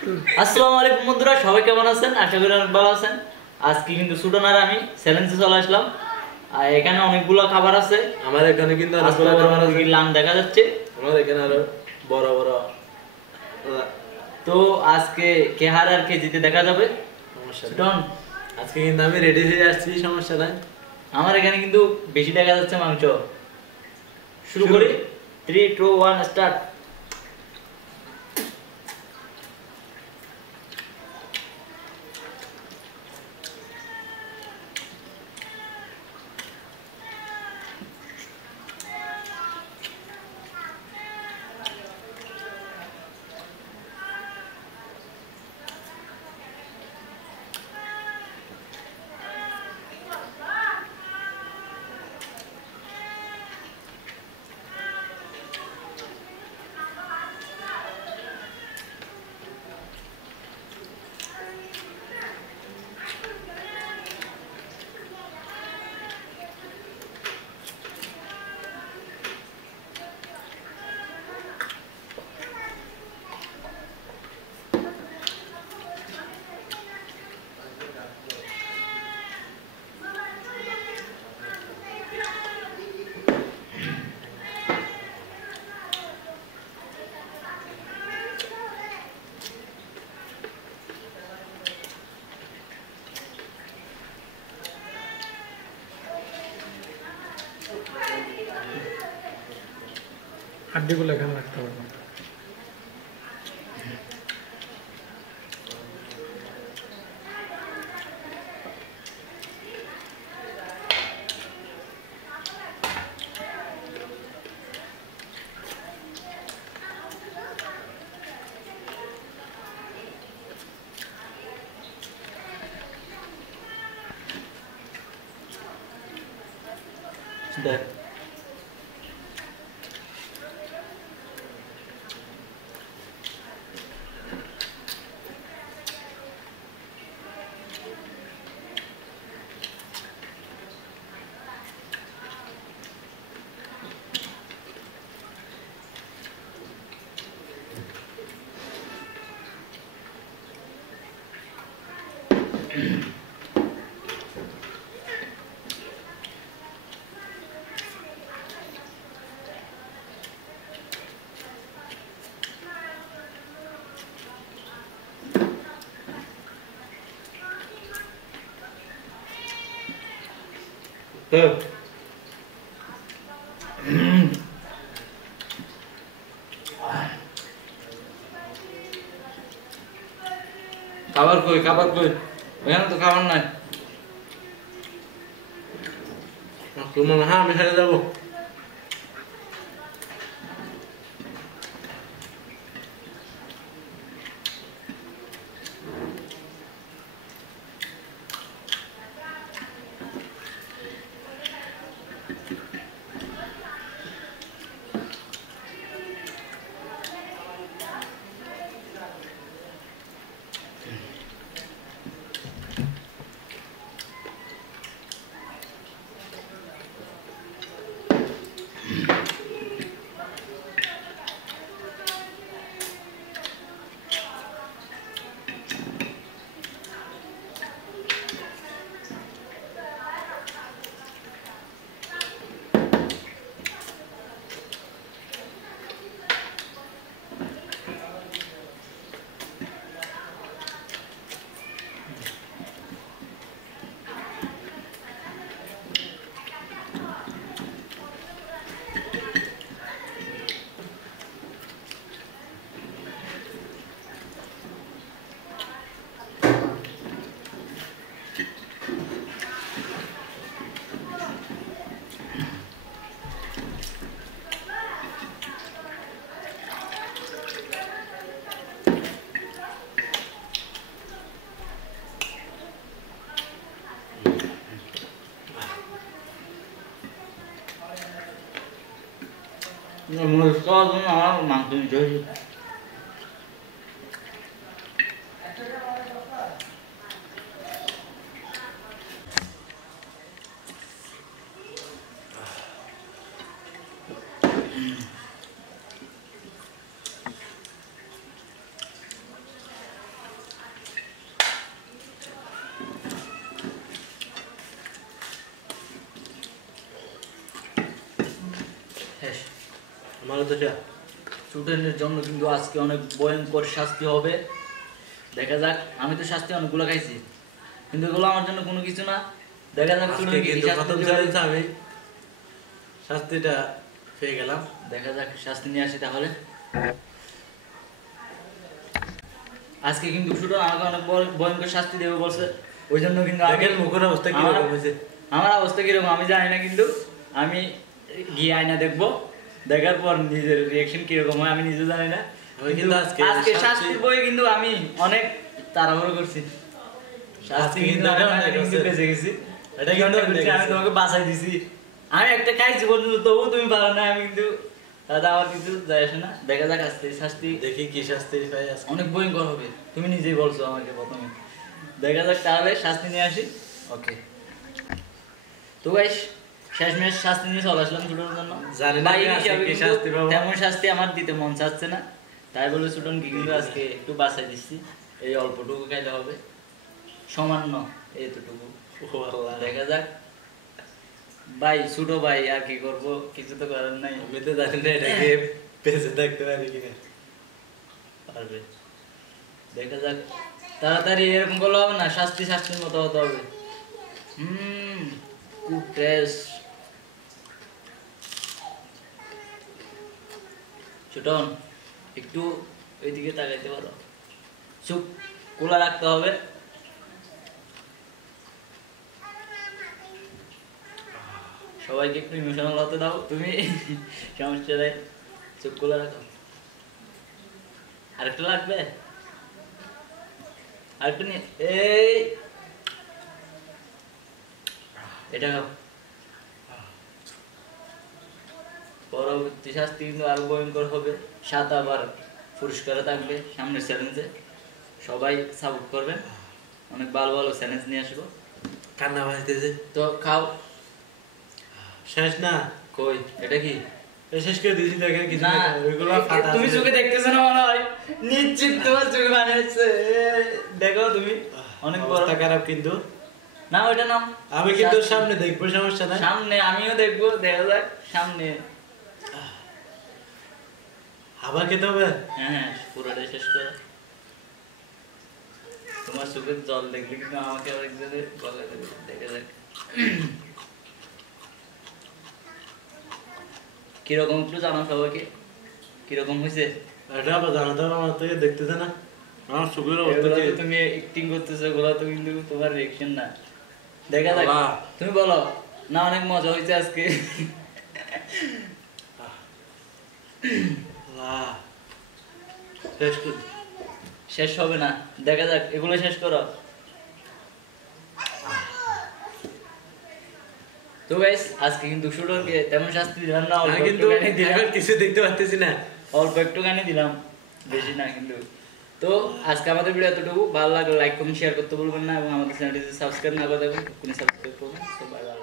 আসসালামু আলাইকুম বন্ধুরা, সবাই কেমন আছেন? আশা করি অনেক ভালো আছেন। আজকে কিন্তু সুটন আর আমি চ্যালেঞ্জে চলে আসলাম। আর এখানে অনেকগুলো খাবার আছে। আমার এখানে কিন্তু অনেকগুলো খাবার আছে, লাম দেখা যাচ্ছে। আমার এখানে আরো বড় বড়। তো আজকে কে হারে আর কে জিতে দেখা যাবে। সুটন, আজকে কিন্তু আমি রেডি হয়ে আসছি, সমস্যা নাই। আমার এখানে কিন্তু বেশি দেখা যাচ্ছে মাংস। শুরু করি। 3 2 1 স্টার্ট। হাড্ডিগুলো এখানে রাখতে হবে। দেখ, দেখ। খাবার কই, খাবার কই? এখানে তো খাবার নাই। তোমার হ্যাঁ, আমি হেরে যাবো। আমার মাংস দিতে হয়েছে। আমারও তো যা স্টুডেন্টের জন্য কিন্তু আজকে অনেক ভয়ঙ্কর শাস্তি হবে। দেখা যাক, আমি তো শাস্তি অনেকগুলো খাইছি, কিন্তু এগুলো আমার জন্য কোনো কিছু না। দেখা যাক আজকে স্টুডেন্ট কি কিন্তু শাস্তি প্রথম দিতে পারে। চ্যালেঞ্জ আমি শাস্তিটা পেয়ে গেলাম। দেখা যাক শাস্তি নিয়ে আসি তাহলে। আজকে কিন্তু স্টুডেন্ট আমাকে অনেক ভয়ঙ্কর শাস্তি দেবে বলছে, ওই জন্য কিন্তু দেখেন মুখের অবস্থা কিরকম হয়েছে। আমার অবস্থা কিরকম আমি জানি না, কিন্তু আমি গিয়ে আয়না দেখবো, দেখার পর নিজের রিয়াকশন কিরকম হয় আমি নিজে জানি না। আমি কিন্তু আজকে আজকে শাস্তি- শাস্তির বই কিন্তু আমি অনেক তাড়াহুড়ো করছি। শাস্তি আজকে কিন্তু কিন্তু আমি এটা কিন্তু অনেক বেঁচে গেছি। এটা কি কিন্তু অনেক অনেক করছি, আমি আছে। তোমাকে বাঁচাই দিছি। আমি একটা খাইছি পর্যন্ত, তবু তুমি পারো না। আমি কিন্তু দাদা আমার কিছু যায় আসে না। দেখা যাক আজকে শাস্তি দেখি কি শাস্তি পাই আজকে। অনেক ভয়ঙ্কর হবে, তুমি নিজেই বলছো আমাকে প্রথমে। দেখা যাক তাহলে শাস্তি নিয়ে আসি। ওকে, তো গাইস শেষমেশ শাস্তি নিয়ে চলে আসলাম ছোটর জন্য। জানি না ভাই আমি আজকে হিসাবে কি কিন্তু শাস্তি পাবো। তেমন শাস্তি আমার দিতে মন চাচ্ছে না, তাই বলে ছোটনকে কিন্তু আজকে একটু বাঁচাই দিচ্ছি। এই অল্পটুকু খাইতে হবে, সামান্য এতটুকু। ও আল্লাহ। দেখা যাক ভাই, ছোট ভাই আর কি করব, কিছু তো করার নাই। আমি তো জানি না এটাকে বেঁচে থাকতে পারি কিনা। পারবে, দেখা যাক। তাড়াতাড়ি এরকম করলে হবে না, শাস্তি শাস্তির মতো হতে হবে। খুব ফ্রেশ। ছোটন একটু ওইদিকে তাকাইতে পারো, চুপ খোলা রাখতে হবে। সবাইকে একটু ইমোশনাল হতে দাও তুমি, সমস্যা নেই, চুপ খোলা রাখো। আরেকটা লাগবে, আরেকটা নিয়ে এই এটা খাও। পরবর্তী শাস্তি কিন্তু আরো ভয়ঙ্কর হবে। 7বার পুরস্কারে থাকবে সামনের চ্যালেঞ্জে, সবাই সাপোর্ট করবেন। অনেক ভালো ভালো চ্যালেঞ্জ নিয়ে আসবো। কান্না ভাসতেছে। তো খাও। শেষ না? কই এটা কি? শেষ করে দিয়েছি তো, এখানে কিছু না, নাই। ওইগুলো ফাটা তুমি আছে। চোখে দেখতেছো না মনে হয়, নিশ্চিত তোমার চোখে বানিয়েছে। দেখো তুমি অনেক বড়। অবস্থা খারাপ কিন্তু। না ওইটা নাও, আমি কিন্তু সামনে দেখবো, সমস্যা নাই। সামনে আমিও দেখবো, দেখা যাক সামনে। আবার খেতে হবে। হ্যাঁ হ্যাঁ, পুরোটাই শেষ করো। তোমার চোখের জল দেখলে কিন্তু আমাকে আরেকজনের গলায় দেবে, দেখা যাক কিরকম একটু জানাও সবাইকে, কিরকম হয়েছে। এটা আবার জানাতে হবে, আমার থেকে দেখতেছে না। আমার সুখের অবস্থা এগুলো কি? তো তুমি অ্যাক্টিং করতেছো, এগুলো তো কিন্তু তোমার রিঅ্যাকশন না। দেখা যাক, বাবা। তুমি বলো না অনেক মজা হয়েছে আজকে। আল্লাহ। শেষ কর। শেষ হবে না, দেখা যাক, এগুলো শেষ করো। তো গাইস আজকে কিন্তু শুটরকে তেমন শাস্তি দিলাম না, অল্প আমি কিন্তু একটুখানি দিলাম। এখন কিছু দেখতে পাচ্তেছি না। অল্প একটুখানি দিলাম, বেশি না কিন্তু। তো আজকে আমাদের ভিডিও এতটুকু। ভালো লাগলে লাইক কমেন্ট শেয়ার করতে ভুলবেন না, এবং আমাদের চ্যানেলটি সাবস্ক্রাইব না করে দেবেন, সাবস্ক্রাইব করবেন। So bye bye.